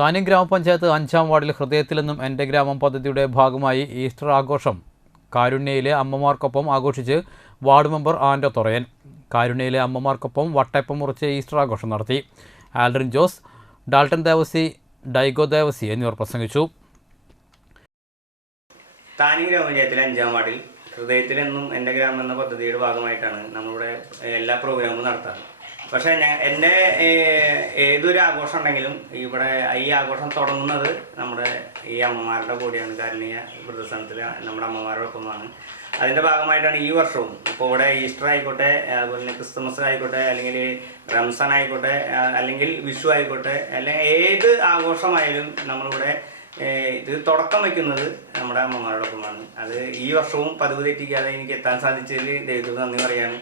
താന്യം ഗ്രാമപഞ്ചായത്ത് അഞ്ചാം വാർഡിൽ ഹൃദയത്തിൽ നിന്നും എന്റെ ഗ്രാമം പദ്ധതിയുടെ ഭാഗമായി ഈസ്റ്റർ ആഘോഷം. കാരുണ്യയിലെ അമ്മമാർക്കൊപ്പം ആഘോഷിച്ച് വാർഡ് മെമ്പർ ആൻഡോ തൊറയൻ. കാരുണ്യയിലെ അമ്മമാർക്കൊപ്പം വട്ടയപ്പം മുറിച്ച് ഈസ്റ്റർ ആഘോഷം നടത്തി. Aldrin Jose Dalton Devasi ഡൈഗോ Devasi എന്നിവർ പ്രസംഗിച്ചു. താനി ഗ്രാമപഞ്ചായത്തിലെ അഞ്ചാം വാർഡിൽ ഹൃദയത്തിൽ നിന്നും എന്റെ ഗ്രാമം എന്ന പദ്ധതിയുടെ ഭാഗമായിട്ടാണ് നമ്മളുടെ എല്ലാ പ്രോഗ്രാമും നടത്താറ്. പക്ഷേ ഞാൻ എന്റെ ഏതൊരു ആഘോഷം ഉണ്ടെങ്കിലും ഇവിടെ ഈ ആഘോഷം തുടങ്ങുന്നത് നമ്മുടെ ഈ അമ്മമാരുടെ കൂടെയാണ്. കാരണീയ വൃദ്ധസ്ഥാനത്തിൽ നമ്മുടെ അമ്മമാരോടൊപ്പമാണ്. അതിന്റെ ഭാഗമായിട്ടാണ് ഈ വർഷവും. ഇപ്പോൾ ഇവിടെ ഈസ്റ്റർ ആയിക്കോട്ടെ അതുപോലെ തന്നെ ക്രിസ്മസ് ആയിക്കോട്ടെ അല്ലെങ്കിൽ റംസാൻ ആയിക്കോട്ടെ അല്ലെങ്കിൽ വിഷു ആയിക്കോട്ടെ അല്ലെങ്കിൽ ഏത് ആഘോഷമായാലും നമ്മളിവിടെ ഇത് തുടക്കം വയ്ക്കുന്നത് നമ്മുടെ അമ്മമാരോടൊപ്പമാണ്. അത് ഈ വർഷവും പതിവ് തെറ്റിക്കാതെ എനിക്ക് എത്താൻ സാധിച്ചതിൽ ദൈവത്തിന് നന്ദി പറയാണ്